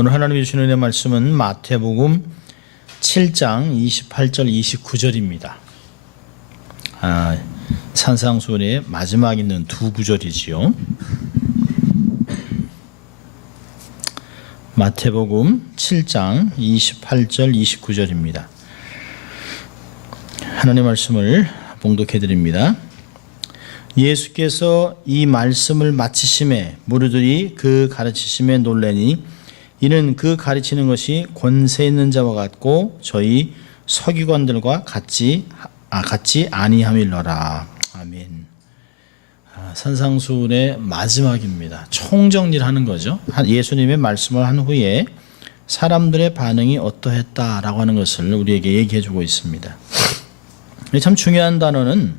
오늘 하나님이 주시는 은혜의 말씀은 마태복음 7장 28절 29절입니다. 산상수훈의 마지막 있는 두 구절이지요. 마태복음 7장 28절 29절입니다. 하나님의 말씀을 봉독해 드립니다. 예수께서 이 말씀을 마치심에 무리들이 그 가르치심에 놀라니 이는 그 가르치는 것이 권세 있는 자와 같고 저희 서기관들과 같지 아니함일러라. 아멘. 산상수훈의 마지막입니다. 총정리를 하는 거죠. 예수님의 말씀을 한 후에 사람들의 반응이 어떠했다라고 하는 것을 우리에게 얘기해 주고 있습니다. 참 중요한 단어는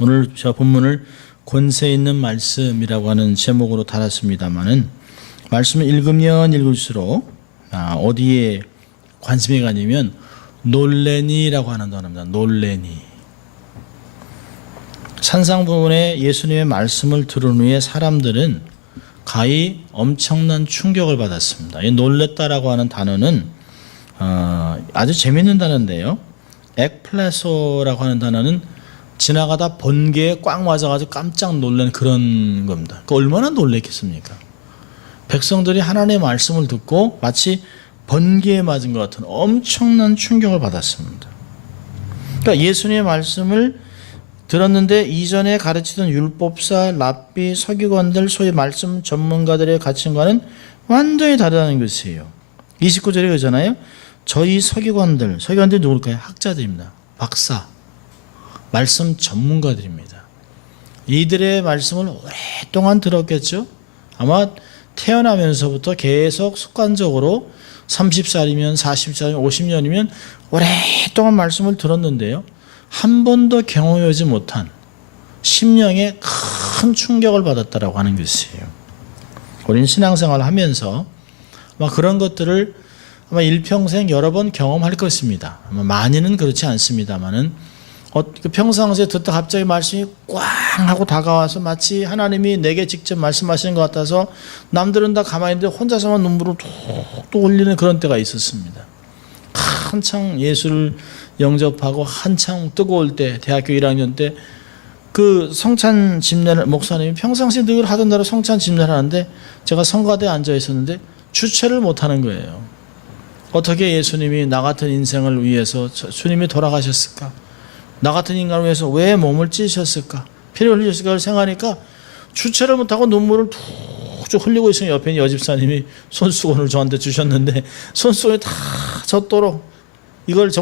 오늘 저 본문을 권세 있는 말씀이라고 하는 제목으로 달았습니다마는 말씀을 읽으면 읽을수록 어디에 관심이 가냐면 놀래니라고 하는 단어입니다. 놀래니. 산상부분에 예수님의 말씀을 들은 후에 사람들은 가히 엄청난 충격을 받았습니다. 이 놀랬다라고 하는 단어는 아주 재미있는 단어인데요. 엑플레소라고 하는 단어는 지나가다 번개에 꽉 맞아가지고 깜짝 놀란 그런 겁니다. 얼마나 놀랬겠습니까? 백성들이 하나님의 말씀을 듣고 마치 번개에 맞은 것 같은 엄청난 충격을 받았습니다. 그러니까 예수님의 말씀을 들었는데 이전에 가르치던 율법사, 랍비, 서기관들, 소위 말씀 전문가들의 가르침과는 완전히 다르다는 것이에요. 29절에 그러잖아요. 저희 서기관들이 누굴까요? 학자들입니다. 박사, 말씀 전문가들입니다. 이들의 말씀을 오랫동안 들었겠죠. 아마 태어나면서부터 계속 습관적으로 30살이면 40살이면 50년이면 오랫동안 말씀을 들었는데요. 한 번도 경험하지 못한 심령에 큰 충격을 받았다라고 하는 것이에요. 우리는 신앙생활을 하면서 아마 그런 것들을 아마 일평생 여러 번 경험할 것입니다. 아마 많이는 그렇지 않습니다만은 평상시에 듣다 갑자기 말씀이 꽝 하고 다가와서 마치 하나님이 내게 직접 말씀하시는 것 같아서 남들은 다 가만히 있는데 혼자서만 눈물을 툭툭 흘리는 그런 때가 있었습니다. 한창 예수를 영접하고 한창 뜨거울 때 대학교 1학년 때 그 성찬 집례를 목사님이 평상시에 늘 하던 대로 성찬 집례를 하는데 제가 성가대에 앉아 있었는데 주체를 못하는 거예요. 어떻게 예수님이 나 같은 인생을 위해서 주님이 돌아가셨을까? 나 같은 인간을 위해서 왜 몸을 찢으셨을까? 피를 흘리셨을까를 생각하니까 주체를 못하고 눈물을 툭툭 흘리고 있으면 옆에 있는 여집사님이 손수건을 저한테 주셨는데 손수건이 다 젖도록 이걸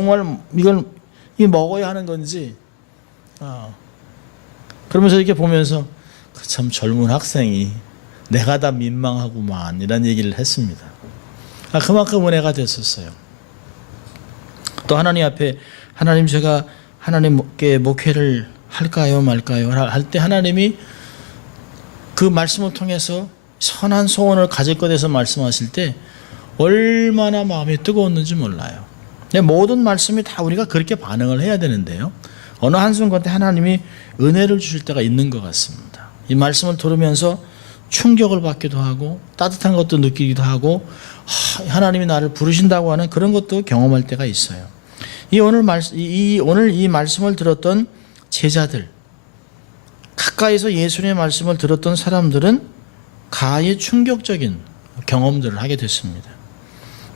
먹어야 하는 건지 그러면서 이렇게 보면서 참 젊은 학생이 내가 다 민망하구만 이런 얘기를 했습니다. 그만큼 은혜가 됐었어요. 또 하나님 앞에 하나님 제가 하나님께 목회를 할까요 말까요 할 때 하나님이 그 말씀을 통해서 선한 소원을 가질 것에 대해서 말씀하실 때 얼마나 마음이 뜨거웠는지 몰라요. 모든 말씀이 다 우리가 그렇게 반응을 해야 되는데요. 어느 한순간 때 하나님이 은혜를 주실 때가 있는 것 같습니다. 이 말씀을 들으면서 충격을 받기도 하고 따뜻한 것도 느끼기도 하고 하나님이 나를 부르신다고 하는 그런 것도 경험할 때가 있어요. 오늘 이 말씀을 들었던 제자들, 가까이서 예수님의 말씀을 들었던 사람들은 가히 충격적인 경험들을 하게 됐습니다.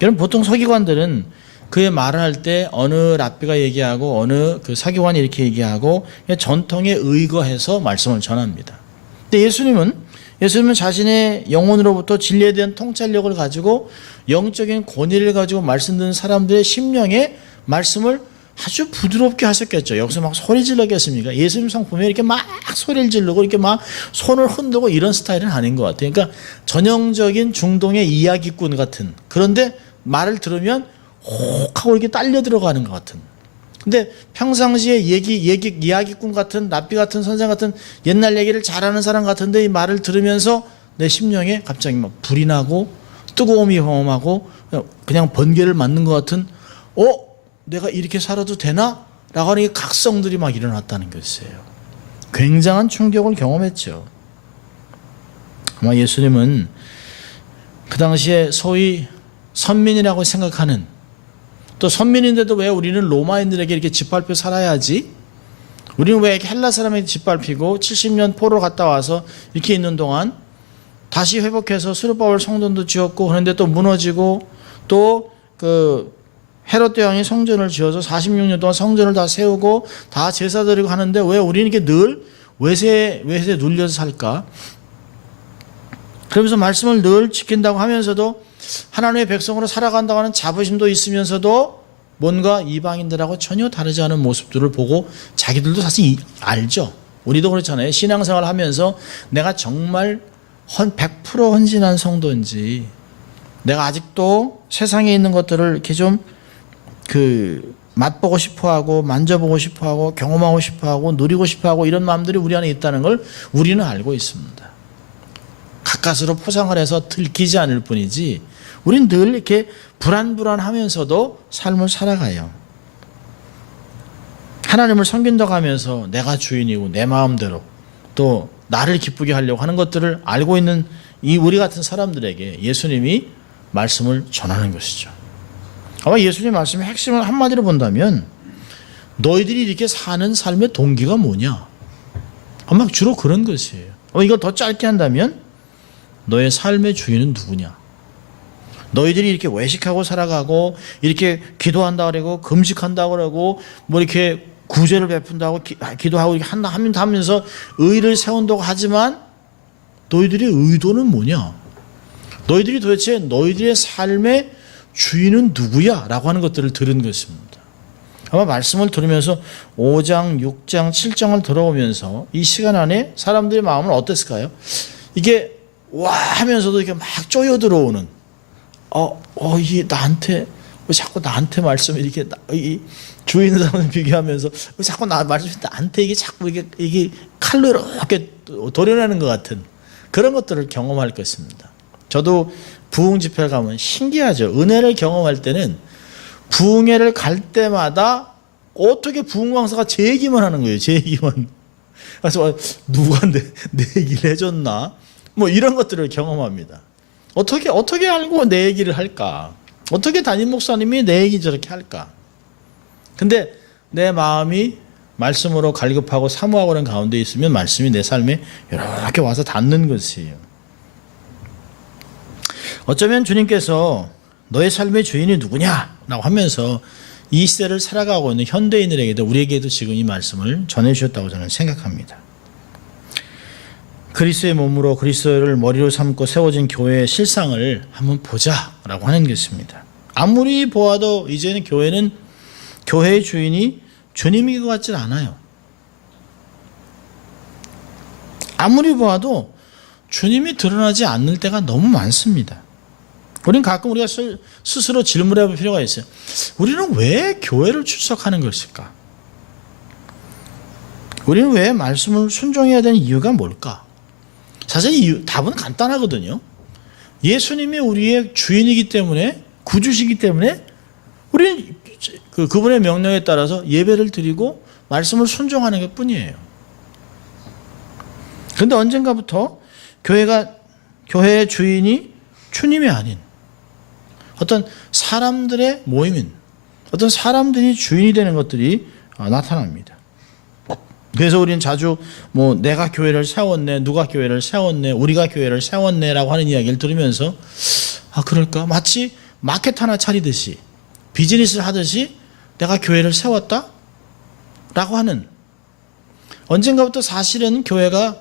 여러분, 보통 서기관들은 그의 말을 할 때 어느 랍비가 얘기하고 어느 그 서기관이 이렇게 얘기하고 전통에 의거해서 말씀을 전합니다. 근데 예수님은 자신의 영혼으로부터 진리에 대한 통찰력을 가지고 영적인 권위를 가지고 말씀 듣는 사람들의 심령에 말씀을 아주 부드럽게 하셨겠죠. 여기서 막 소리 질러겠습니까? 예수님 성품에 이렇게 막 소리를 지르고 이렇게 막 손을 흔들고 이런 스타일은 아닌 것 같아요. 그러니까 전형적인 중동의 이야기꾼 같은, 그런데 말을 들으면 혹 하고 이렇게 딸려 들어가는 것 같은. 근데 평상시에 이야기꾼 같은, 랍비 같은, 선생 같은 옛날 얘기를 잘하는 사람 같은데 이 말을 들으면서 내 심령에 갑자기 막 불이 나고 뜨거움이 경험하고 그냥 번개를 맞는 것 같은 내가 이렇게 살아도 되나? 라고 하는 각성들이 막 일어났다는 것이에요. 굉장한 충격을 경험했죠. 아마 예수님은 그 당시에 소위 선민이라고 생각하는, 또 선민인데도 왜 우리는 로마인들에게 이렇게 짓밟혀 살아야지? 우리는 왜 헬라 사람에게 짓밟히고 70년 포로로 갔다 와서 이렇게 있는 동안 다시 회복해서 수르바벨 성전도 지었고 그런데 또 무너지고, 또 그 헤롯 대왕이 성전을 지어서 46년 동안 성전을 다 세우고 다 제사 드리고 하는데 왜 우리는 이렇게 늘 외세에 눌려서 살까? 그러면서 말씀을 늘 지킨다고 하면서도 하나님의 백성으로 살아간다고 하는 자부심도 있으면서도 뭔가 이방인들하고 전혀 다르지 않은 모습들을 보고 자기들도 사실 알죠. 우리도 그렇잖아요. 신앙생활 하면서 내가 정말 100% 헌신한 성도인지, 내가 아직도 세상에 있는 것들을 이렇게 좀 맛보고 싶어하고 만져보고 싶어하고 경험하고 싶어하고 누리고 싶어하고 이런 마음들이 우리 안에 있다는 걸 우리는 알고 있습니다. 가까스로 포장을 해서 들키지 않을 뿐이지 우리는 늘 이렇게 불안불안하면서도 삶을 살아가요. 하나님을 섬긴다고 하면서 내가 주인이고 내 마음대로 또 나를 기쁘게 하려고 하는 것들을 알고 있는 이 우리 같은 사람들에게 예수님이 말씀을 전하는 것이죠. 아마 예수님 말씀의 핵심을 한마디로 본다면 너희들이 이렇게 사는 삶의 동기가 뭐냐? 아마 주로 그런 것이에요. 이거 더 짧게 한다면 너의 삶의 주인은 누구냐? 너희들이 이렇게 외식하고 살아가고 이렇게 기도한다고 그러고 금식한다고 그러고 뭐 이렇게 구제를 베푼다고 기도하고 이렇게 하면서 의를 세운다고 하지만 너희들의 의도는 뭐냐? 너희들이 도대체 너희들의 삶의 주인은 누구야? 라고 하는 것들을 들은 것입니다. 아마 말씀을 들으면서 5장, 6장, 7장을 들어오면서 이 시간 안에 사람들의 마음은 어땠을까요? 이게 와 하면서도 이렇게 막 쪼여 들어오는, 이게 나한테, 왜 자꾸 나한테 말씀이 이렇게, 주위 있는 사람을 비교하면서 왜 자꾸 말씀이 나한테 이게 자꾸 이게 칼로 이렇게 도려내는 것 같은 그런 것들을 경험할 것입니다. 저도 부흥 집회를 가면 신기하죠. 은혜를 경험할 때는 부흥회를 갈 때마다 어떻게 부흥 강사가 제 얘기만 하는 거예요. 제 얘기만. 그래서 누가 내 얘기를 해줬나? 뭐 이런 것들을 경험합니다. 어떻게 알고 내 얘기를 할까? 어떻게 담임 목사님이 내 얘기 저렇게 할까? 근데 내 마음이 말씀으로 갈급하고 사모하고 그런 가운데 있으면 말씀이 내 삶에 이렇게 와서 닿는 것이에요. 어쩌면 주님께서 너의 삶의 주인이 누구냐라고 하면서 이 시대를 살아가고 있는 현대인들에게도 우리에게도 지금 이 말씀을 전해주셨다고 저는 생각합니다. 그리스도의 몸으로 그리스도를 머리로 삼고 세워진 교회의 실상을 한번 보자라고 하는 것입니다. 아무리 보아도 이제는 교회의 주인이 주님인 것 같지 않아요. 아무리 보아도 주님이 드러나지 않을 때가 너무 많습니다. 우리는 가끔 우리가 스스로 질문해 볼 필요가 있어요. 우리는 왜 교회를 출석하는 것일까? 우리는 왜 말씀을 순종해야 되는 이유가 뭘까? 사실 답은 간단하거든요. 예수님이 우리의 주인이기 때문에, 구주시기 때문에 우리는 그분의 명령에 따라서 예배를 드리고 말씀을 순종하는 것 뿐이에요. 그런데 언젠가부터 교회의 주인이 주님이 아닌 어떤 사람들의 모임인, 어떤 사람들이 주인이 되는 것들이 나타납니다. 그래서 우리는 자주 내가 교회를 세웠네, 누가 교회를 세웠네, 우리가 교회를 세웠네라고 하는 이야기를 들으면서 그럴까? 마치 마켓 하나 차리듯이 비즈니스를 하듯이 내가 교회를 세웠다? 라고 하는, 언젠가부터 사실은 교회가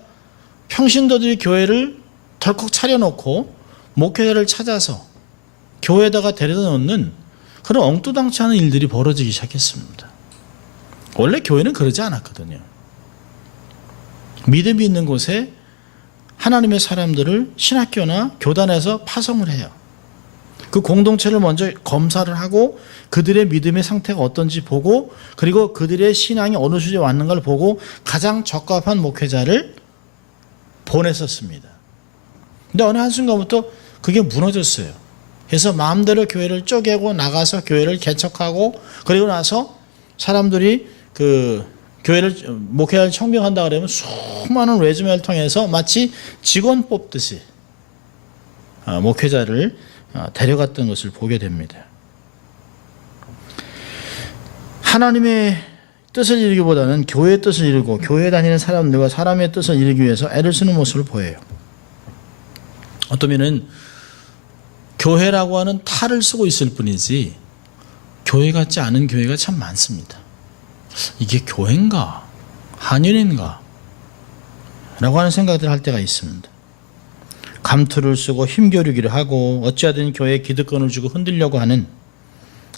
평신도들이 교회를 덜컥 차려놓고 목회자를 찾아서 교회에다가 데려다 놓는 그런 엉뚱당치 않은 일들이 벌어지기 시작했습니다. 원래 교회는 그러지 않았거든요. 믿음이 있는 곳에 하나님의 사람들을 신학교나 교단에서 파송을 해요. 그 공동체를 먼저 검사를 하고 그들의 믿음의 상태가 어떤지 보고, 그리고 그들의 신앙이 어느 수준에 왔는가를 보고 가장 적합한 목회자를 보냈었습니다. 근데 어느 한순간부터 그게 무너졌어요. 그래서 마음대로 교회를 쪼개고 나가서 교회를 개척하고, 그리고 나서 사람들이 교회를 목회자를 청빙한다 그러면 수많은 레주메를 통해서 마치 직원 뽑듯이 목회자를 데려갔던 것을 보게 됩니다. 하나님의 뜻을 이루기보다는 교회의 뜻을 이루고 교회에 다니는 사람들과 사람의 뜻을 이루기 위해서 애를 쓰는 모습을 보여요. 어쩌면은 교회라고 하는 탈을 쓰고 있을 뿐이지 교회 같지 않은 교회가 참 많습니다. 이게 교회인가? 한인인가? 라고 하는 생각들을 할 때가 있습니다. 감투를 쓰고 힘겨루기를 하고 어찌하든 교회에 기득권을 주고 흔들려고 하는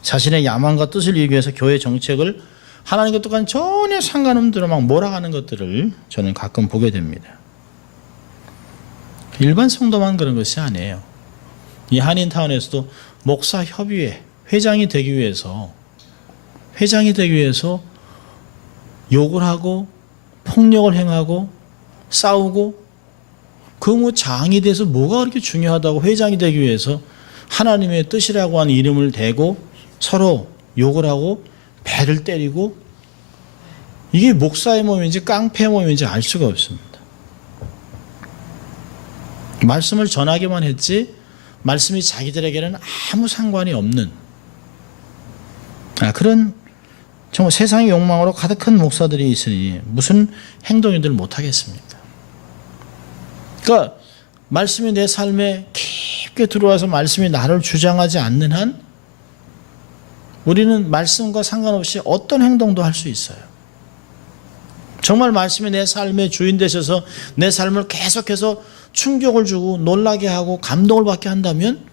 자신의 야망과 뜻을 이루기 위해서 교회 정책을 하나님과 뜻과는 전혀 상관없는 대로 막 몰아가는 것들을 저는 가끔 보게 됩니다. 일반 성도만 그런 것이 아니에요. 이 한인타운에서도 목사 협의회 회장이 되기 위해서 욕을 하고 폭력을 행하고 싸우고 그 장이 돼서 뭐가 그렇게 중요하다고 회장이 되기 위해서 하나님의 뜻이라고 하는 이름을 대고 서로 욕을 하고 배를 때리고 이게 목사의 몸인지 깡패의 몸인지 알 수가 없습니다. 말씀을 전하기만 했지 말씀이 자기들에게는 아무 상관이 없는 그런 정말 세상의 욕망으로 가득한 목사들이 있으니 무슨 행동이들 못하겠습니까? 그러니까 말씀이 내 삶에 깊게 들어와서 말씀이 나를 주장하지 않는 한 우리는 말씀과 상관없이 어떤 행동도 할 수 있어요. 정말 말씀이 내 삶의 주인 되셔서 내 삶을 계속해서 충격을 주고 놀라게 하고 감동을 받게 한다면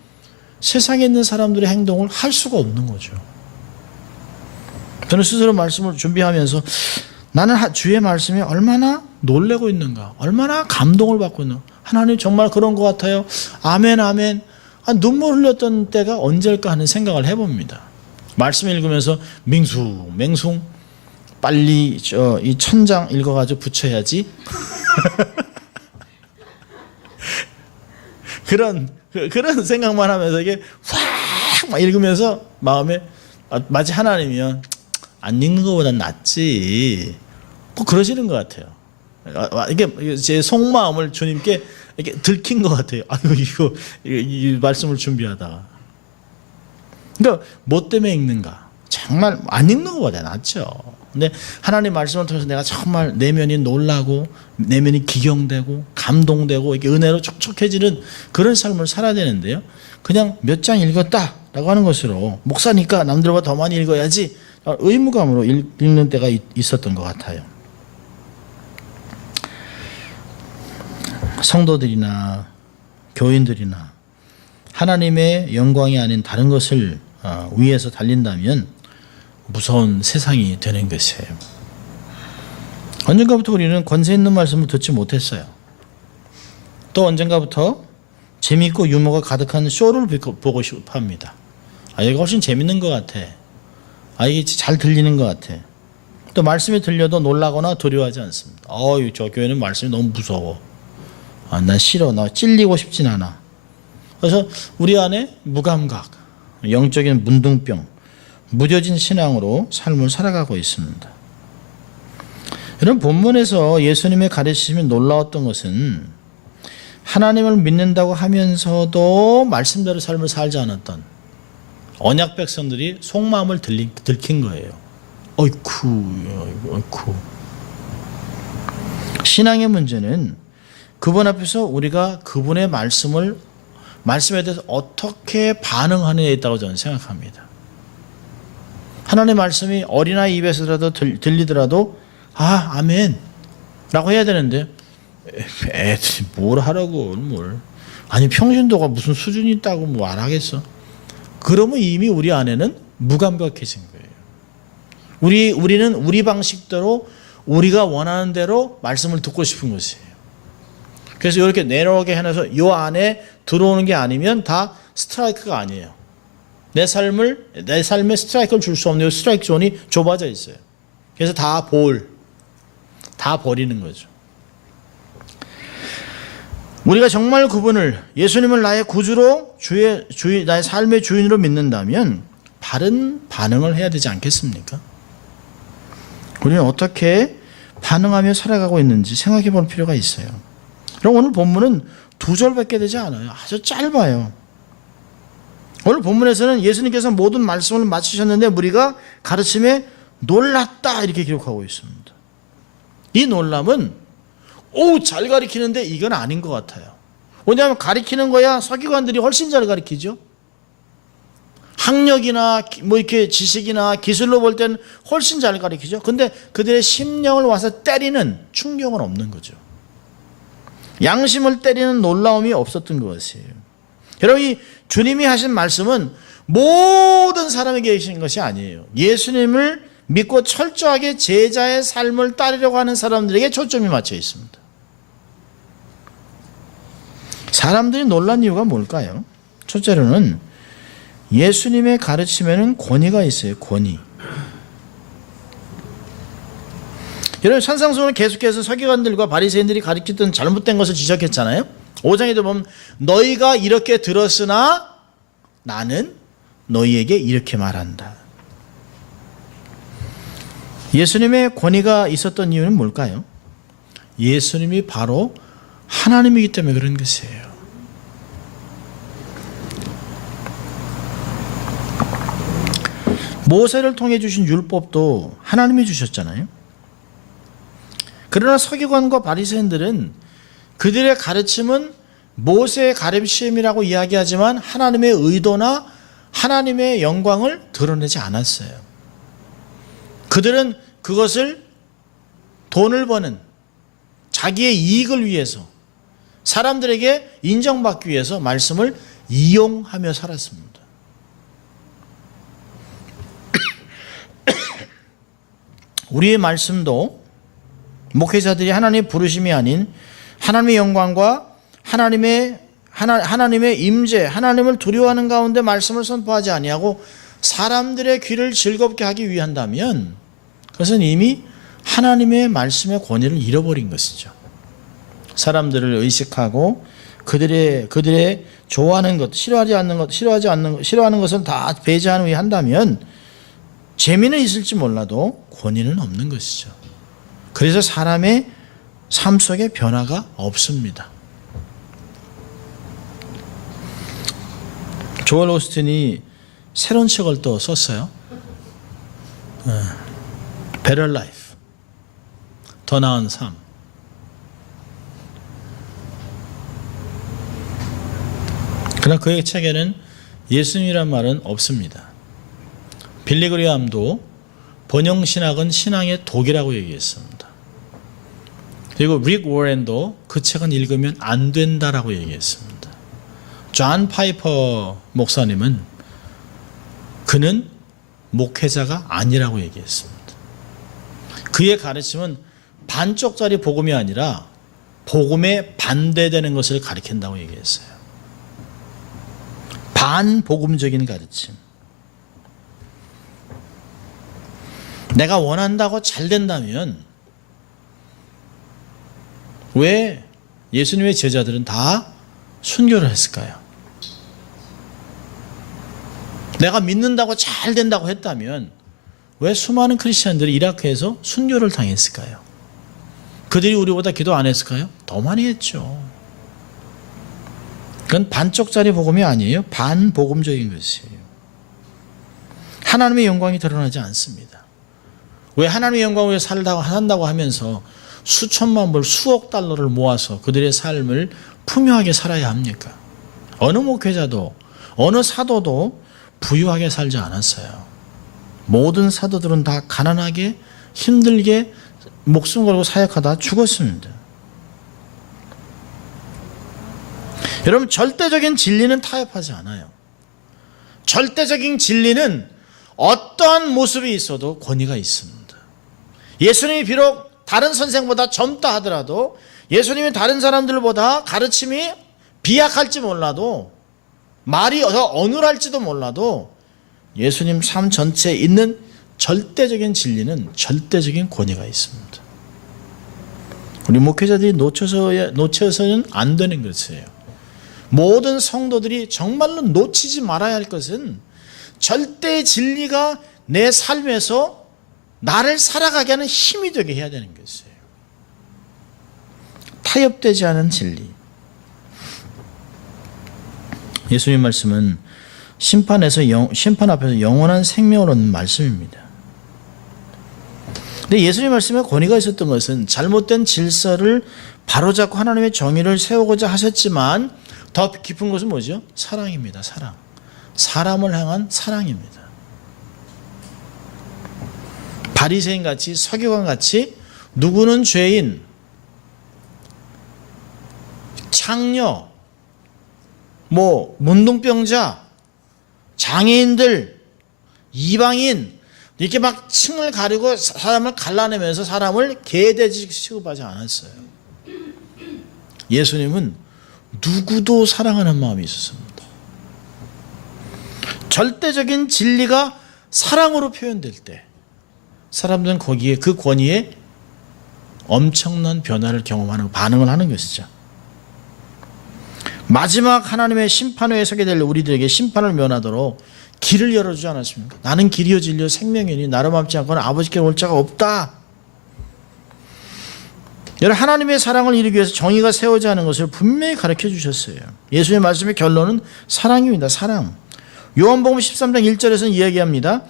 세상에 있는 사람들의 행동을 할 수가 없는 거죠. 저는 스스로 말씀을 준비하면서 나는 주의 말씀이 얼마나 놀래고 있는가, 얼마나 감동을 받고 있는가. 하나님 정말 그런 것 같아요. 아멘 아멘. 눈물 흘렸던 때가 언제일까 하는 생각을 해봅니다. 말씀 읽으면서 맹숭 빨리 이 천장 읽어가지고 붙여야지. 그런 생각만 하면서 이게 확 읽으면서 마음에 마치 하나님이면 안 읽는 것보다 낫지. 꼭 그러시는 것 같아요. 이게 제 속마음을 주님께 이렇게 들킨 것 같아요. 아이고 이 말씀을 준비하다가. 그러니까 뭐 때문에 읽는가? 정말 안 읽는 것보다 낫죠. 근데 하나님 말씀을 통해서 내가 정말 내면이 놀라고 내면이 기경되고 감동되고 이렇게 은혜로 촉촉해지는 그런 삶을 살아야 되는데요. 그냥 몇 장 읽었다라고 하는 것으로 목사니까 남들보다 더 많이 읽어야지 의무감으로 읽는 때가 있었던 것 같아요. 성도들이나 교인들이나 하나님의 영광이 아닌 다른 것을 위해서 달린다면 무서운 세상이 되는 것이에요. 언젠가부터 우리는 권세 있는 말씀을 듣지 못했어요. 또 언젠가부터 재미있고 유머가 가득한 쇼를 보고 싶어 합니다. 이게 훨씬 재밌는 것 같아. 이게 잘 들리는 것 같아. 또 말씀이 들려도 놀라거나 두려워하지 않습니다. 저 교회는 말씀이 너무 무서워. 난 싫어. 나 찔리고 싶진 않아. 그래서 우리 안에 무감각, 영적인 문둥병, 무뎌진 신앙으로 삶을 살아가고 있습니다. 이런 본문에서 예수님의 가르치심이 놀라웠던 것은 하나님을 믿는다고 하면서도 말씀대로 삶을 살지 않았던 언약 백성들이 속마음을 들킨 거예요. 어이쿠. 신앙의 문제는 그분 앞에서 우리가 그분의 말씀에 대해서 어떻게 반응하느냐에 있다고 저는 생각합니다. 하나님의 말씀이 어린아이 입에서라도 들리더라도 아멘 라고 해야 되는데 애들이 뭘 하라고 뭘. 아니 평신도가 무슨 수준이 있다고 뭐 안 하겠어. 그러면 이미 우리 안에는 무감각해진 거예요. 우리는 우리 방식대로 우리가 원하는 대로 말씀을 듣고 싶은 것이에요. 그래서 이렇게 내려오게 해놔서 이 안에 들어오는 게 아니면 다 스트라이크가 아니에요. 내 삶에 스트라이크를 줄 수 없는 스트라이크 존이 좁아져 있어요. 그래서 다 버리는 거죠. 우리가 정말 그분을 예수님을 나의 구주로 나의 삶의 주인으로 믿는다면 바른 반응을 해야 되지 않겠습니까? 우리는 어떻게 반응하며 살아가고 있는지 생각해 볼 필요가 있어요. 그럼 오늘 본문은 2절밖에 되지 않아요. 아주 짧아요. 오늘 본문에서는 예수님께서 모든 말씀을 마치셨는데 무리가 가르침에 놀랐다 이렇게 기록하고 있습니다. 이 놀람은 잘 가르치는데 이건 아닌 것 같아요. 왜냐하면 가르치는 거야 서기관들이 훨씬 잘 가르치죠. 학력이나 뭐 이렇게 지식이나 기술로 볼 때는 훨씬 잘 가르치죠. 근데 그들의 심령을 와서 때리는 충격은 없는 거죠. 양심을 때리는 놀라움이 없었던 것이에요. 여러분, 이 주님이 하신 말씀은 모든 사람에게 계신 것이 아니에요. 예수님을 믿고 철저하게 제자의 삶을 따르려고 하는 사람들에게 초점이 맞춰 있습니다. 사람들이 놀란 이유가 뭘까요? 첫째로는 예수님의 가르침에는 권위가 있어요. 권위. 여러분, 산상수훈은 계속해서 서기관들과 바리새인들이 가르쳤던 잘못된 것을 지적했잖아요. 5장에도 보면 너희가 이렇게 들었으나 나는 너희에게 이렇게 말한다. 예수님의 권위가 있었던 이유는 뭘까요? 예수님이 바로 하나님이기 때문에 그런 것이에요. 모세를 통해 주신 율법도 하나님이 주셨잖아요. 그러나 서기관과 바리새인들은 그들의 가르침은 모세의 가르침이라고 이야기하지만 하나님의 의도나 하나님의 영광을 드러내지 않았어요. 그들은 그것을 돈을 버는 자기의 이익을 위해서 사람들에게 인정받기 위해서 말씀을 이용하며 살았습니다. 우리의 말씀도 목회자들이 하나님의 부르심이 아닌 하나님의 영광과 하나님의 임재, 하나님을 두려워하는 가운데 말씀을 선포하지 아니하고 사람들의 귀를 즐겁게 하기 위한다면 그것은 이미 하나님의 말씀의 권위를 잃어버린 것이죠. 사람들을 의식하고 그들의 좋아하는 것, 싫어하는 것을 다 배제한 후에 한다면 재미는 있을지 몰라도 권위는 없는 것이죠. 그래서 사람의 삶 속에 변화가 없습니다. 조엘 오스틴이 새로운 책을 또 썼어요. Better Life, 더 나은 삶. 그러나 그의 책에는 예수님이란 말은 없습니다. 빌리 그레이엄도 번영신학은 신앙의 독이라고 얘기했습니다. 그리고 릭 워렌도 그 책은 읽으면 안 된다라고 얘기했습니다. 존 파이퍼 목사님은 그는 목회자가 아니라고 얘기했습니다. 그의 가르침은 반쪽짜리 복음이 아니라 복음에 반대되는 것을 가르친다고 얘기했어요. 반복음적인 가르침. 내가 원한다고 잘 된다면 왜 예수님의 제자들은 다 순교를 했을까요? 내가 믿는다고 잘 된다고 했다면 왜 수많은 크리스천들이 이라크에서 순교를 당했을까요? 그들이 우리보다 기도 안 했을까요? 더 많이 했죠. 그건 반쪽짜리 복음이 아니에요. 반복음적인 것이에요. 하나님의 영광이 드러나지 않습니다. 왜 하나님의 영광을 위해 산다고 하면서 수천만 불, 수억 달러를 모아서 그들의 삶을 풍요하게 살아야 합니까? 어느 목회자도 어느 사도도 부유하게 살지 않았어요. 모든 사도들은 다 가난하게 힘들게 목숨 걸고 사역하다 죽었습니다. 여러분, 절대적인 진리는 타협하지 않아요. 절대적인 진리는 어떠한 모습이 있어도 권위가 있습니다. 예수님이 비록 다른 선생보다 젊다 하더라도, 예수님이 다른 사람들보다 가르침이 비약할지 몰라도, 말이 더 어눌할지도 몰라도 예수님 삶 전체에 있는 절대적인 진리는 절대적인 권위가 있습니다. 우리 목회자들이 놓쳐서는 안 되는 것이에요. 모든 성도들이 정말로 놓치지 말아야 할 것은 절대 진리가 내 삶에서 나를 살아가게 하는 힘이 되게 해야 되는 것이에요. 타협되지 않은 진리. 예수님 말씀은 심판 앞에서 영원한 생명을 얻는 말씀입니다. 근데 예수님 말씀에 권위가 있었던 것은 잘못된 질서를 바로잡고 하나님의 정의를 세우고자 하셨지만 더 깊은 것은 뭐죠? 사랑입니다. 사랑. 사람을 향한 사랑입니다. 바리새인 같이 서기관 같이 누구는 죄인, 창녀, 문둥병자, 장애인들, 이방인 이렇게 막 층을 가리고 사람을 갈라내면서 사람을 개돼지 취급하지 않았어요. 예수님은 누구도 사랑하는 마음이 있었습니다. 절대적인 진리가 사랑으로 표현될 때 사람들은 거기에 그 권위에 엄청난 변화를 경험하는 반응을 하는 것이죠. 마지막 하나님의 심판회에 서게 될 우리들에게 심판을 면하도록 길을 열어주지 않았습니까? 나는 길이요 진리요 생명이니 나로 맘지 않고는 아버지께 올 자가 없다. 여러분, 하나님의 사랑을 이루기 위해서 정의가 세워져 하는 것을 분명히 가르쳐 주셨어요. 예수의 말씀의 결론은 사랑입니다. 사랑. 요한복음 13장 1절에서는 이야기합니다.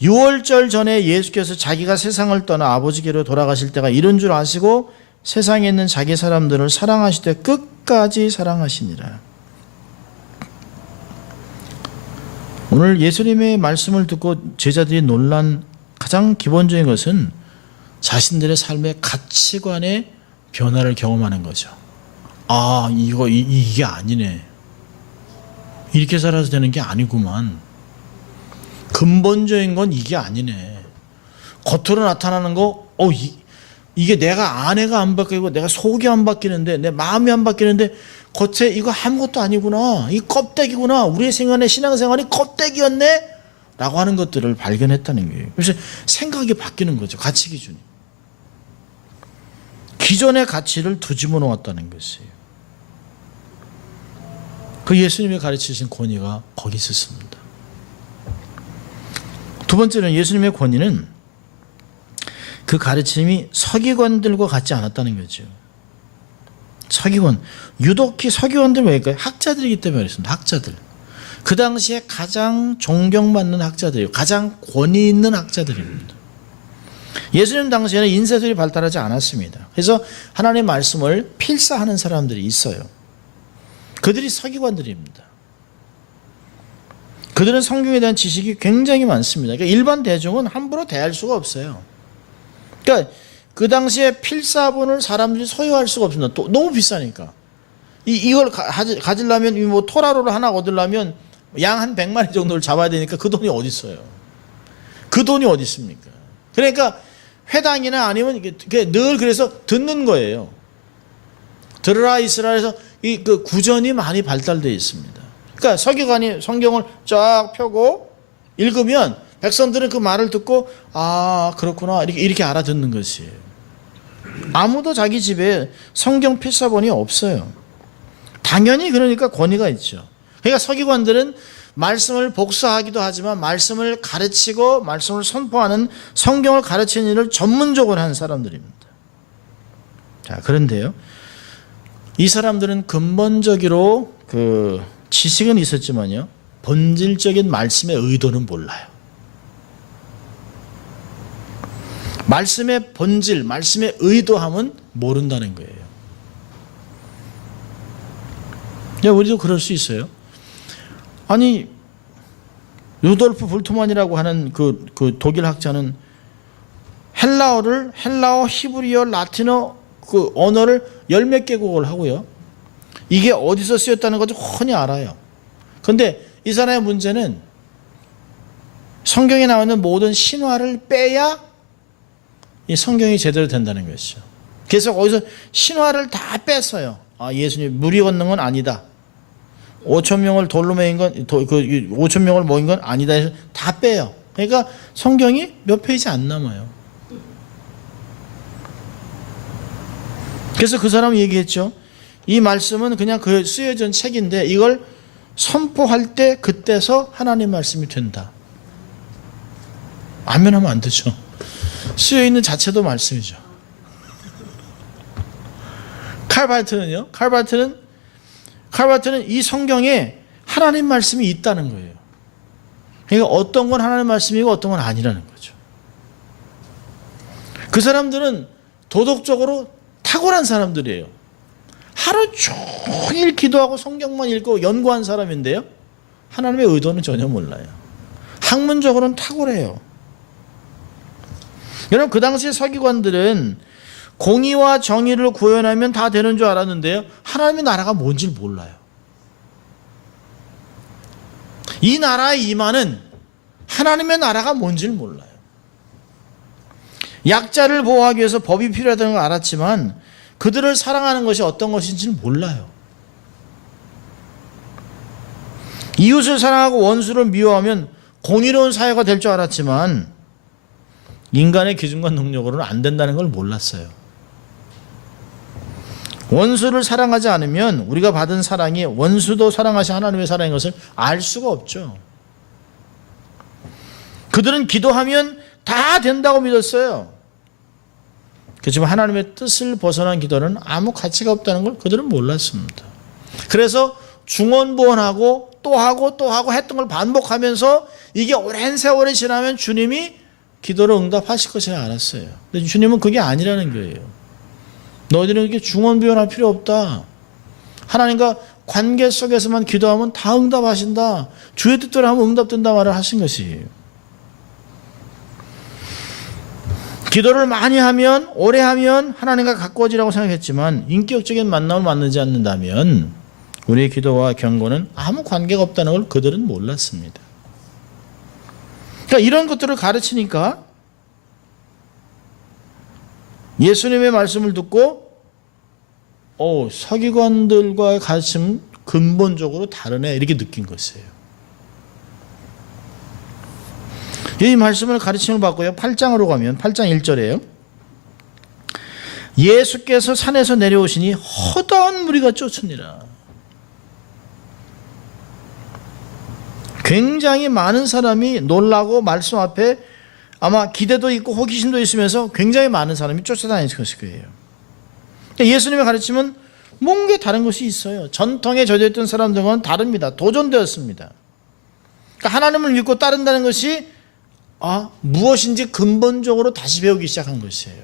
6월절 전에 예수께서 자기가 세상을 떠나 아버지께로 돌아가실 때가 이른 줄 아시고 세상에 있는 자기 사람들을 사랑하시되 끝까지 사랑하시니라. 오늘 예수님의 말씀을 듣고 제자들이 놀란 가장 기본적인 것은 자신들의 삶의 가치관의 변화를 경험하는 거죠. 이게 아니네. 이렇게 살아도 되는 게 아니구만. 근본적인 건 이게 아니네. 겉으로 나타나는 거, 이게 내가 안에가 안 바뀌고 내가 속이 안 바뀌는데 내 마음이 안 바뀌는데 겉에 이거 아무것도 아니구나. 이 껍데기구나. 우리의 신앙생활이 껍데기였네. 라고 하는 것들을 발견했다는 거예요. 그래서 생각이 바뀌는 거죠. 가치 기준이. 기존의 가치를 뒤집어 놓았다는 것이에요. 그 예수님이 가르치신 권위가 거기 있었습니다. 두 번째는 예수님의 권위는 그 가르침이 서기관들과 같지 않았다는 거죠. 서기관, 유독히 서기관들 왜일까요? 학자들이기 때문에 그렇습니다. 학자들. 그 당시에 가장 존경받는 학자들이에요. 가장 권위 있는 학자들입니다. 예수님 당시에는 인쇄술이 발달하지 않았습니다. 그래서 하나님의 말씀을 필사하는 사람들이 있어요. 그들이 서기관들입니다. 그들은 성경에 대한 지식이 굉장히 많습니다. 그러니까 일반 대중은 함부로 대할 수가 없어요. 그러니까 그 당시에 필사본을 사람들이 소유할 수가 없습니다. 또 너무 비싸니까. 이걸 가지려면 토라로를 하나 얻으려면 양 한 100마리 정도를 잡아야 되니까 그 돈이 어디 있어요? 그 돈이 어디 있습니까? 그러니까 회당이나 아니면 늘 그래서 듣는 거예요. 들으라 이스라엘에서 그 구전이 많이 발달되어 있습니다. 그러니까 서기관이 성경을 쫙 펴고 읽으면 백성들은 그 말을 듣고 그렇구나 이렇게 알아듣는 것이에요. 아무도 자기 집에 성경 필사본이 없어요. 당연히 그러니까 권위가 있죠. 그러니까 서기관들은 말씀을 복사하기도 하지만 말씀을 가르치고 말씀을 선포하는 성경을 가르치는 일을 전문적으로 하는 사람들입니다. 자, 그런데요. 이 사람들은 근본적으로 그 지식은 있었지만요. 본질적인 말씀의 의도는 몰라요. 말씀의 본질, 말씀의 의도함은 모른다는 거예요. 우리도 그럴 수 있어요. 아니, 루돌프 볼트만이라고 하는 그 독일 학자는 헬라어, 히브리어, 라틴어 그 언어를 10몇 개국어를 하고요. 이게 어디서 쓰였다는 것을 훤히 알아요. 그런데 이 사람의 문제는 성경에 나오는 모든 신화를 빼야 이 성경이 제대로 된다는 것이죠. 그래서 거기서 신화를 다 뺐어요. 예수님 물이 걷는 건 아니다. 5,000명을 돌로 매인 건 5,000명을 모인 건 아니다 해서 다 빼요. 그러니까 성경이 몇 페이지 안 남아요. 그래서 그 사람은 얘기했죠. 이 말씀은 그냥 그 쓰여진 책인데 이걸 선포할 때 그때서 하나님 말씀이 된다. 아멘 하면 안 되죠. 쓰여있는 자체도 말씀이죠. 칼바르트는요. 칼바르트는 이 성경에 하나님 말씀이 있다는 거예요. 그러니까 어떤 건 하나님 말씀이고 어떤 건 아니라는 거죠. 그 사람들은 도덕적으로 탁월한 사람들이에요. 하루 종일 기도하고 성경만 읽고 연구한 사람인데요, 하나님의 의도는 전혀 몰라요. 학문적으로는 탁월해요. 여러분, 그 당시의 서기관들은 공의와 정의를 구현하면 다 되는 줄 알았는데요, 하나님의 나라가 뭔지 몰라요. 이 나라에 임하는 하나님의 나라가 뭔지를 몰라요. 약자를 보호하기 위해서 법이 필요하다는 걸 알았지만 그들을 사랑하는 것이 어떤 것인지는 몰라요. 이웃을 사랑하고 원수를 미워하면 공의로운 사회가 될 줄 알았지만 인간의 기준과 능력으로는 안 된다는 걸 몰랐어요. 원수를 사랑하지 않으면 우리가 받은 사랑이 원수도 사랑하신 하나님의 사랑인 것을 알 수가 없죠. 그들은 기도하면 다 된다고 믿었어요. 그렇지만 하나님의 뜻을 벗어난 기도는 아무 가치가 없다는 걸 그들은 몰랐습니다. 그래서 중언부언하고 또 하고 또 하고 했던 걸 반복하면서 이게 오랜 세월이 지나면 주님이 기도를 응답하실 것을 알았어요. 근데 주님은 그게 아니라는 거예요. 너희들은 이렇게 중언부언할 필요 없다. 하나님과 관계 속에서만 기도하면 다 응답하신다. 주의 뜻대로 하면 응답된다 말을 하신 것이에요. 기도를 많이 하면, 오래 하면 하나님과 가까워지라고 생각했지만 인격적인 만남을 만나지 않는다면 우리의 기도와 경고는 아무 관계가 없다는 걸 그들은 몰랐습니다. 그러니까 이런 것들을 가르치니까 예수님의 말씀을 듣고 서기관들과의 가르침은 근본적으로 다르네, 이렇게 느낀 것이에요. 이 말씀을 가르침을 받고요, 8장으로 가면 8장 1절에요. 예수께서 산에서 내려오시니 허다한 무리가 쫓으니라. 굉장히 많은 사람이 놀라고 말씀 앞에 아마 기대도 있고 호기심도 있으면서 굉장히 많은 사람이 쫓아다니는 것일 거예요. 예수님의 가르침은 뭔가 다른 것이 있어요. 전통에 젖어있던 사람들과는 다릅니다. 도전되었습니다. 그러니까 하나님을 믿고 따른다는 것이 무엇인지 근본적으로 다시 배우기 시작한 것이에요.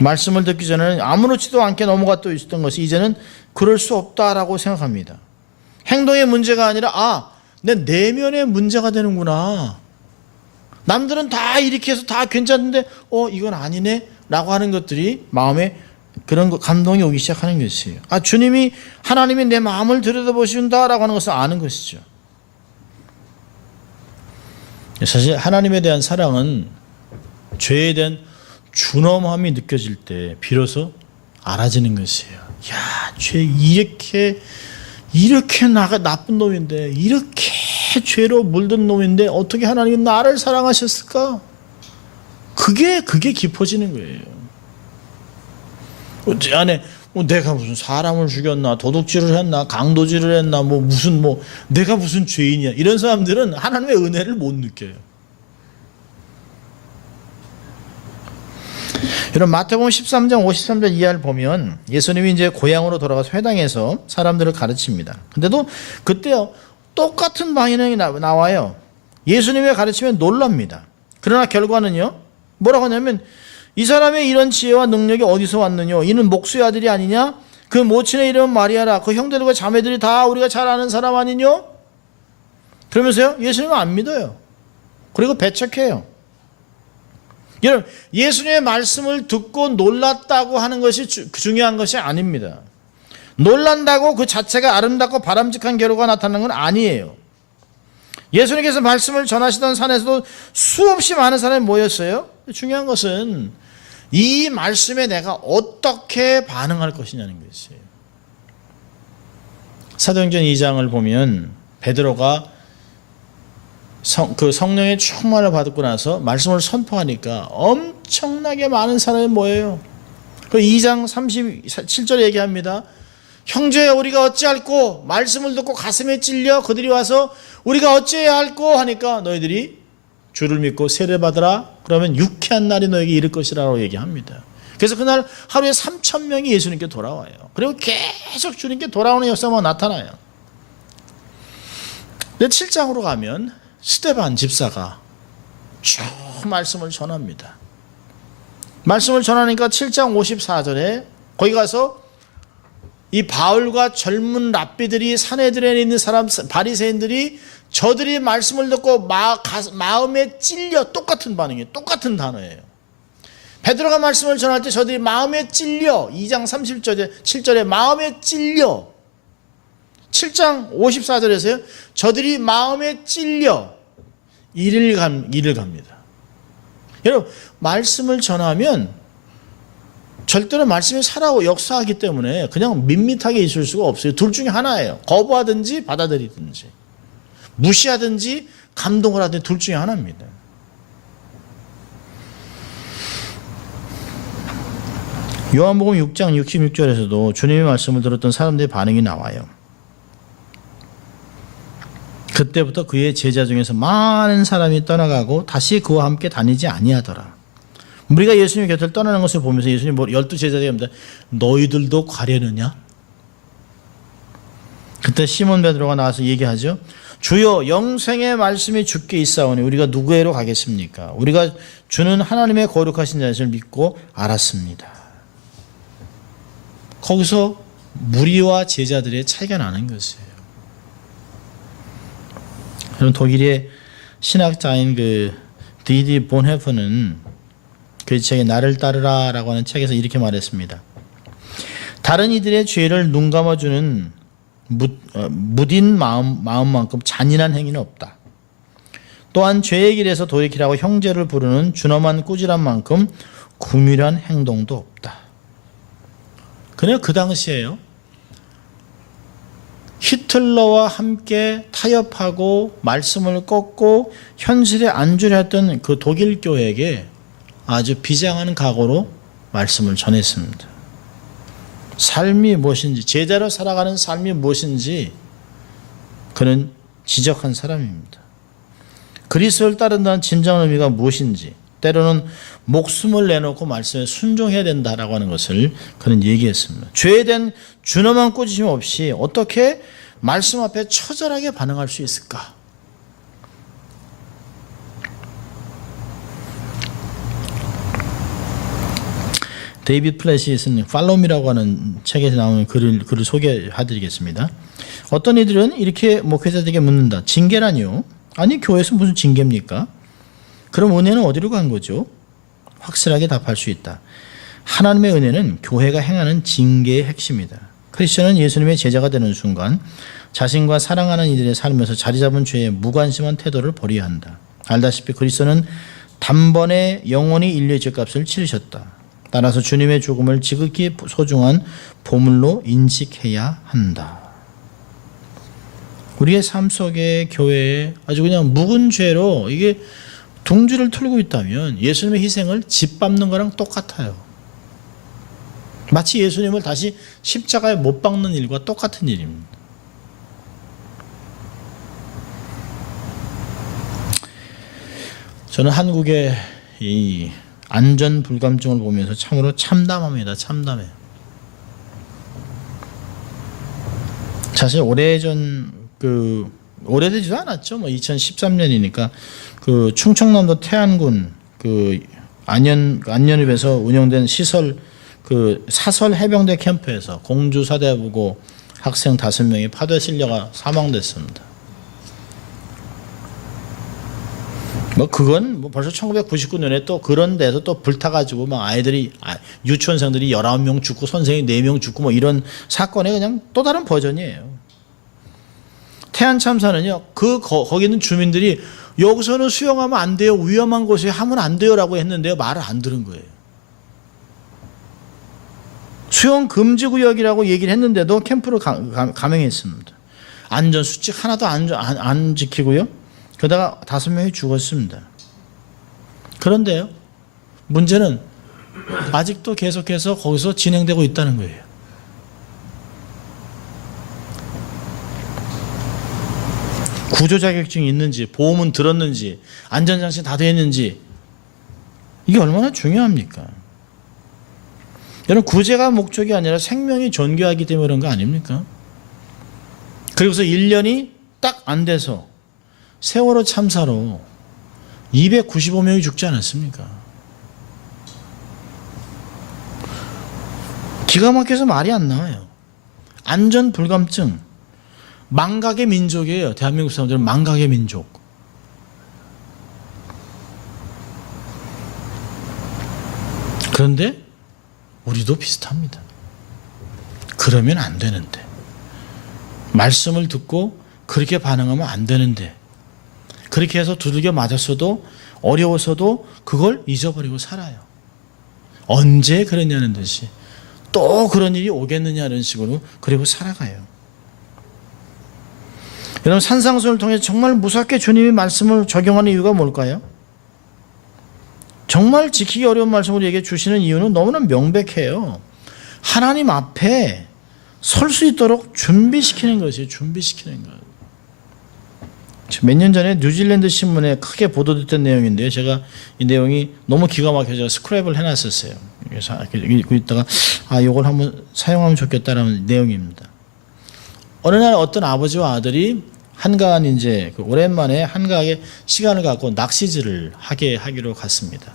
말씀을 듣기 전에는 아무렇지도 않게 넘어갔던 있었던 것이 이제는 그럴 수 없다라고 생각합니다. 행동의 문제가 아니라 내 내면의 문제가 되는구나. 남들은 다 이렇게 해서 다 괜찮은데 이건 아니네 라고 하는 것들이 마음에 그런 감동이 오기 시작하는 것이에요. 주님이, 하나님이 내 마음을 들여다보신다라고 하는 것을 아는 것이죠. 사실 하나님에 대한 사랑은 죄에 대한 준엄함이 느껴질 때 비로소 알아지는 것이에요. 죄 이렇게 나쁜 놈인데, 이렇게 죄로 물든 놈인데 어떻게 하나님은 나를 사랑하셨을까? 그게 깊어지는 거예요. 안에 내가 무슨 사람을 죽였나, 도둑질을 했나, 강도질을 했나, 내가 무슨 죄인이야, 이런 사람들은 하나님의 은혜를 못 느껴요. 여러분, 마태복음 13장 53절 이하를 보면 예수님이 이제 고향으로 돌아가서 회당에서 사람들을 가르칩니다. 근데도 그때요, 똑같은 방향이 나와요. 예수님의 가르침에 놀랍니다. 그러나 결과는요, 뭐라고 하냐면, 이 사람의 이런 지혜와 능력이 어디서 왔느냐? 이는 목수의 아들이 아니냐? 그 모친의 이름은 마리아라. 그 형들과 자매들이 다 우리가 잘 아는 사람 아니냐? 그러면서요, 예수님은 안 믿어요. 그리고 배척해요. 여러분, 예수님의 말씀을 듣고 놀랐다고 하는 것이 중요한 것이 아닙니다. 놀란다고 그 자체가 아름답고 바람직한 결과가 나타나는 건 아니에요. 예수님께서 말씀을 전하시던 산에서도 수없이 많은 사람이 모였어요. 중요한 것은 이 말씀에 내가 어떻게 반응할 것이냐는 것이에요. 사도행전 2장을 보면 베드로가 성령의 충만을 받고 나서 말씀을 선포하니까 엄청나게 많은 사람이 모여요. 그 2장 37절에 얘기합니다. 형제, 우리가 어찌할꼬? 말씀을 듣고 가슴에 찔려 그들이 와서 우리가 어찌해야 할꼬? 하니까 너희들이 주를 믿고 세례받으라. 그러면 유쾌한 날이 너에게 이를 것이라고 얘기합니다. 그래서 그날 하루에 3,000명이 예수님께 돌아와요. 그리고 계속 주님께 돌아오는 역사만 나타나요. 근데 7장으로 가면 스데반 집사가 쭉 말씀을 전합니다. 말씀을 전하니까 7장 54절에 거기 가서 이 바울과 젊은 랍비들이 산헤드린에 있는 사람 바리새인들이 저들이 말씀을 듣고 마음에 찔려, 똑같은 반응이에요. 똑같은 단어예요. 베드로가 말씀을 전할 때 저들이 마음에 찔려, 2장 37절에 마음에 찔려, 7장 54절에서요 저들이 마음에 찔려 이를 갑니다. 여러분, 말씀을 전하면 절대로 말씀이 살아오고 역사하기 때문에 그냥 밋밋하게 있을 수가 없어요. 둘 중에 하나예요. 거부하든지 받아들이든지, 무시하든지 감동을 하든지 둘 중에 하나입니다. 요한복음 6장 66절에서도 주님의 말씀을 들었던 사람들의 반응이 나와요. 그때부터 그의 제자 중에서 많은 사람이 떠나가고 다시 그와 함께 다니지 아니하더라. 우리가 예수님의 곁을 떠나는 것을 보면서 예수님 12제자들이 합니다. 너희들도 가려느냐? 그때 시몬 베드로가 나와서 얘기하죠. 주여, 영생의 말씀이 주께 있사오니 우리가 누구에로 가겠습니까? 우리가 주는 하나님의 거룩하신 자를 믿고 알았습니다. 거기서 무리와 제자들의 차이가 나는 것이에요. 독일의 신학자인 디디 본헤프는 그 책에 나를 따르라 라고 하는 책에서 이렇게 말했습니다. 다른 이들의 죄를 눈 감아주는 무딘 마음만큼 잔인한 행위는 없다. 또한 죄의 길에서 돌이키라고 형제를 부르는 준엄한 꾸지람 만큼 구밀한 행동도 없다. 그냥 그 당시에요. 히틀러와 함께 타협하고 말씀을 꺾고 현실에 안주려 했던 그 독일 교회에게 아주 비장한 각오로 말씀을 전했습니다. 삶이 무엇인지, 제자로 살아가는 삶이 무엇인지 그는 지적한 사람입니다. 그리스도를 따른다는 진정한 의미가 무엇인지, 때로는 목숨을 내놓고 말씀에 순종해야 된다라고 하는 것을 그는 얘기했습니다. 죄에 대한 준엄한 꾸짖음 없이 어떻게 말씀 앞에 처절하게 반응할 수 있을까? 데이비드 플래시의 쓴 팔로우미라고 하는 책에서 나오는 글을 소개해드리겠습니다. 어떤 이들은 이렇게 목회자들에게 묻는다. 징계라니요? 아니, 교회에서 무슨 징계입니까? 그럼 은혜는 어디로 간 거죠? 확실하게 답할 수 있다. 하나님의 은혜는 교회가 행하는 징계의 핵심이다. 크리스천은 예수님의 제자가 되는 순간 자신과 사랑하는 이들의 삶에서 자리 잡은 죄에 무관심한 태도를 버려야 한다. 알다시피 그리스도는 단번에 영원히 인류의 죄값을 치르셨다. 따라서 주님의 죽음을 지극히 소중한 보물로 인식해야 한다. 우리의 삶 속에 교회에 아주 그냥 묵은 죄로 이게 둥지를 틀고 있다면 예수님의 희생을 짓밟는 거랑 똑같아요. 마치 예수님을 다시 십자가에 못 박는 일과 똑같은 일입니다. 저는 한국의 이 안전 불감증을 보면서 참으로 참담합니다. 참담해. 사실 오래되지도 않았죠. 2013년이니까 그 충청남도 태안군 그 안연읍에서 운영된 시설 그 사설 해병대 캠프에서 공주 사대부고 학생 5명이 파도에 실려가 사망됐습니다. 그건 벌써 1999년에 또 그런 데서 또 불타가지고 막 아이들이 유치원생들이 19명 죽고 선생이 4명 죽고 이런 사건의 그냥 또 다른 버전이에요. 태안 참사는요, 거기 있는 주민들이 여기서는 수영하면 안 돼요, 위험한 곳에 하면 안 돼요라고 했는데요, 말을 안 들은 거예요. 수영 금지 구역이라고 얘기를 했는데도 캠프를 감행했습니다. 안전 수칙 하나도 안 지키고요. 그러다가 5명이 죽었습니다. 그런데요, 문제는 아직도 계속해서 거기서 진행되고 있다는 거예요. 구조 자격증이 있는지, 보험은 들었는지, 안전장치 다 되어 있는지, 이게 얼마나 중요합니까? 여러분, 구제가 목적이 아니라 생명이 존귀하기 때문에 그런 거 아닙니까? 그리고서 1년이 딱 안 돼서 세월호 참사로 295명이 죽지 않았습니까? 기가 막혀서 말이 안 나와요. 안전 불감증, 망각의 민족이에요. 대한민국 사람들은 망각의 민족. 그런데 우리도 비슷합니다. 그러면 안 되는데, 말씀을 듣고 그렇게 반응하면 안 되는데, 그렇게 해서 두들겨 맞았어도 어려워서도 그걸 잊어버리고 살아요. 언제 그러냐는 듯이 또 그런 일이 오겠느냐는 식으로 그리고 살아가요. 여러분, 산상수훈을 통해 정말 무섭게 주님의 말씀을 적용하는 이유가 뭘까요? 정말 지키기 어려운 말씀을 우리에게 주시는 이유는 너무나 명백해요. 하나님 앞에 설 수 있도록 준비시키는 것이에요. 준비시키는 것. 몇 년 전에 뉴질랜드 신문에 크게 보도됐던 내용인데요. 제가 이 내용이 너무 기가 막혀서 스크랩을 해놨었어요. 그래서 읽고 있다가 이걸 한번 사용하면 좋겠다라는 내용입니다. 어느 날 어떤 아버지와 아들이 한가한 이제 오랜만에 한가하게 시간을 갖고 낚시질을 하기로 갔습니다.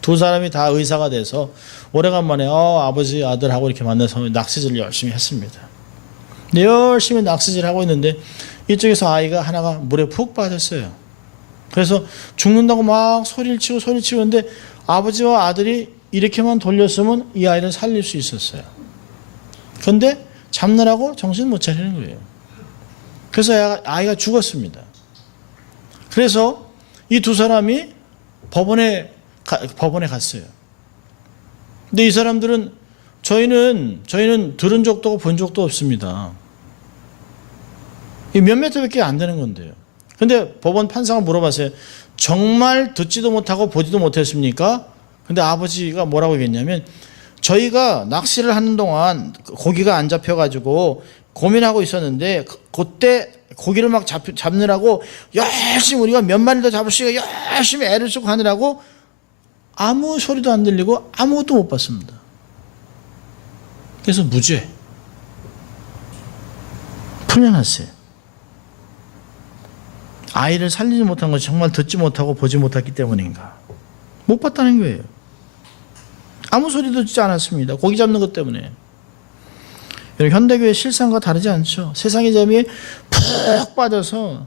두 사람이 다 의사가 돼서 오래간만에 아버지 아들하고 이렇게 만나서 낚시질을 열심히 했습니다. 근데 열심히 낚시질을 하고 있는데 이쪽에서 아이가 하나가 물에 푹 빠졌어요. 그래서 죽는다고 막 소리를 치고 있는데 아버지와 아들이 이렇게만 돌렸으면 이 아이를 살릴 수 있었어요. 그런데 잡느라고 정신 못 차리는 거예요. 그래서 아이가 죽었습니다. 그래서 이 두 사람이 법원에 갔어요. 근데 이 사람들은 저희는 들은 적도 없고 본 적도 없습니다. 몇 미터밖에 안 되는 건데요. 근데 법원 판사가 물어봤어요. 정말 듣지도 못하고 보지도 못했습니까? 근데 아버지가 뭐라고 얘기했냐면, 저희가 낚시를 하는 동안 고기가 안 잡혀가지고 고민하고 있었는데 그때 고기를 막 잡느라고 열심히 우리가 몇 마리 더 잡을 수 있게 열심히 애를 쓰고 하느라고 아무 소리도 안 들리고 아무것도 못 봤습니다. 그래서 무죄 풀려났어요. 아이를 살리지 못한 것이 정말 듣지 못하고 보지 못했기 때문인가? 못 봤다는 거예요. 아무 소리도 듣지 않았습니다. 고기 잡는 것 때문에. 현대교회 실상과 다르지 않죠. 세상의 재미에 푹 빠져서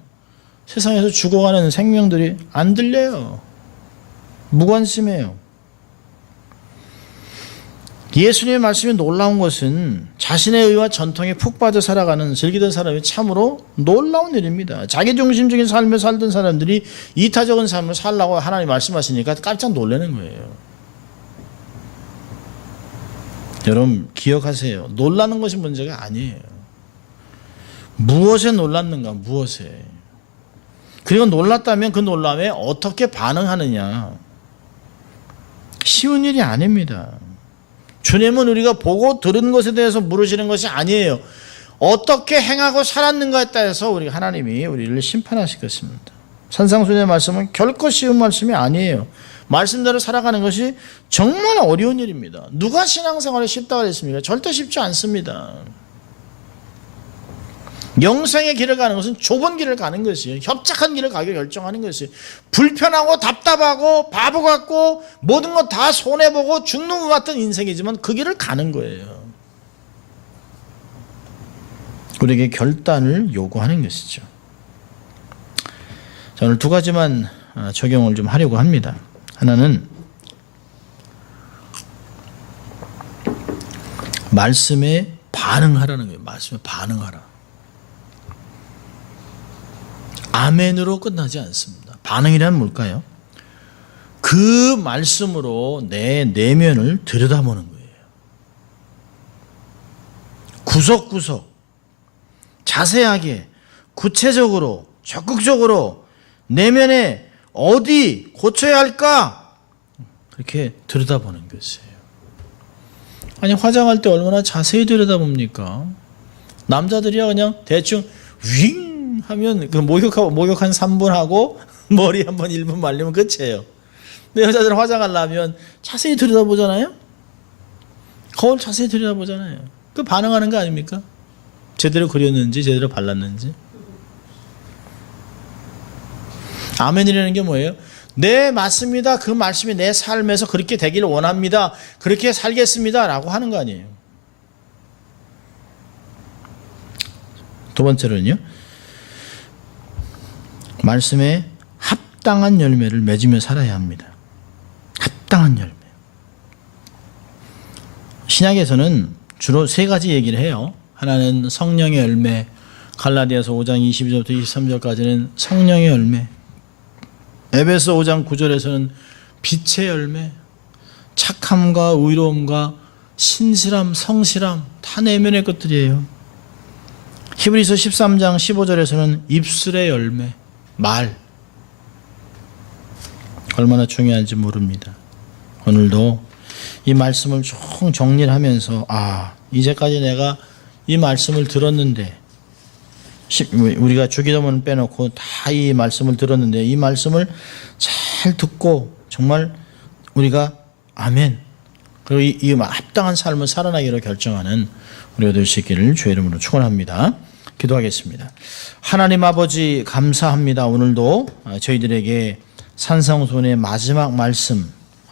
세상에서 죽어가는 생명들이 안 들려요. 무관심해요. 예수님의 말씀이 놀라운 것은 자신의 의와 전통에 푹 빠져 살아가는 즐기던 사람이 참으로 놀라운 일입니다. 자기중심적인 삶을 살던 사람들이 이타적인 삶을 살라고 하나님 말씀하시니까 깜짝 놀라는 거예요. 여러분 기억하세요. 놀라는 것이 문제가 아니에요. 무엇에 놀랐는가, 무엇에. 그리고 놀랐다면 그 놀람에 어떻게 반응하느냐. 쉬운 일이 아닙니다. 주님은 우리가 보고 들은 것에 대해서 물으시는 것이 아니에요. 어떻게 행하고 살았는가에 따라서 우리 하나님이 우리를 심판하실 것입니다. 산상수훈의 말씀은 결코 쉬운 말씀이 아니에요. 말씀대로 살아가는 것이 정말 어려운 일입니다. 누가 신앙생활이 쉽다고 했습니까? 절대 쉽지 않습니다. 영생의 길을 가는 것은 좁은 길을 가는 것이에요. 협착한 길을 가기로 결정하는 것이에요. 불편하고 답답하고 바보 같고 모든 것 다 손해보고 죽는 것 같은 인생이지만 그 길을 가는 거예요. 우리에게 결단을 요구하는 것이죠. 자, 오늘 두 가지만 적용을 좀 하려고 합니다. 하나는 말씀에 반응하라는 거예요. 말씀에 반응하라. 아멘으로 끝나지 않습니다. 반응이란 뭘까요? 그 말씀으로 내 내면을 들여다보는 거예요. 구석구석 자세하게 구체적으로 적극적으로 내면에 어디 고쳐야 할까? 그렇게 들여다보는 것이에요. 아니 화장할 때 얼마나 자세히 들여다봅니까? 남자들이야 그냥 대충 윙 하면 그 목욕한 3분 하고 머리 한번 1분 말리면 끝이에요. 근데 여자들은 화장하려면 자세히 들여다보잖아요. 거울 자세히 들여다보잖아요. 그 반응하는 거 아닙니까? 제대로 그렸는지 제대로 발랐는지. 아멘이라는 게 뭐예요? 네, 맞습니다. 그 말씀이 내 삶에서 그렇게 되기를 원합니다. 그렇게 살겠습니다. 라고 하는 거 아니에요. 두 번째로는요, 말씀에 합당한 열매를 맺으며 살아야 합니다. 합당한 열매. 신약에서는 주로 세 가지 얘기를 해요. 하나는 성령의 열매, 갈라디아서 5장 22절부터 23절까지는 성령의 열매, 에베소 5장 9절에서는 빛의 열매, 착함과 의로움과 신실함, 성실함 다 내면의 것들이에요. 히브리서 13장 15절에서는 입술의 열매, 말. 얼마나 중요한지 모릅니다. 오늘도 이 말씀을 쭉 정리를 하면서 이제까지 내가 이 말씀을 들었는데, 우리가 주기도문 빼놓고 다 이 말씀을 들었는데, 이 말씀을 잘 듣고 정말 우리가 아멘, 그리고 이 합당한 삶을 살아나기로 결정하는 우리가 될 수 있기를 주의 이름으로 축원합니다. 기도하겠습니다. 하나님 아버지, 감사합니다. 오늘도 저희들에게 산상수훈의 마지막 말씀,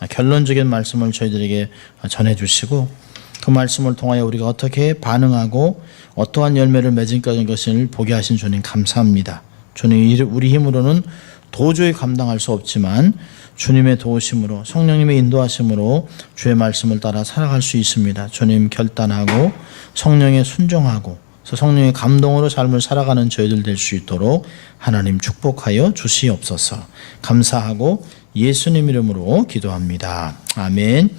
결론적인 말씀을 저희들에게 전해주시고, 그 말씀을 통하여 우리가 어떻게 반응하고 어떠한 열매를 맺은 것을 보게 하신 주님 감사합니다. 주님, 우리 힘으로는 도저히 감당할 수 없지만 주님의 도우심으로, 성령님의 인도하심으로 주의 말씀을 따라 살아갈 수 있습니다. 주님, 결단하고 성령에 순종하고 성령의 감동으로 삶을 살아가는 저희들 될 수 있도록 하나님 축복하여 주시옵소서. 감사하고 예수님 이름으로 기도합니다. 아멘.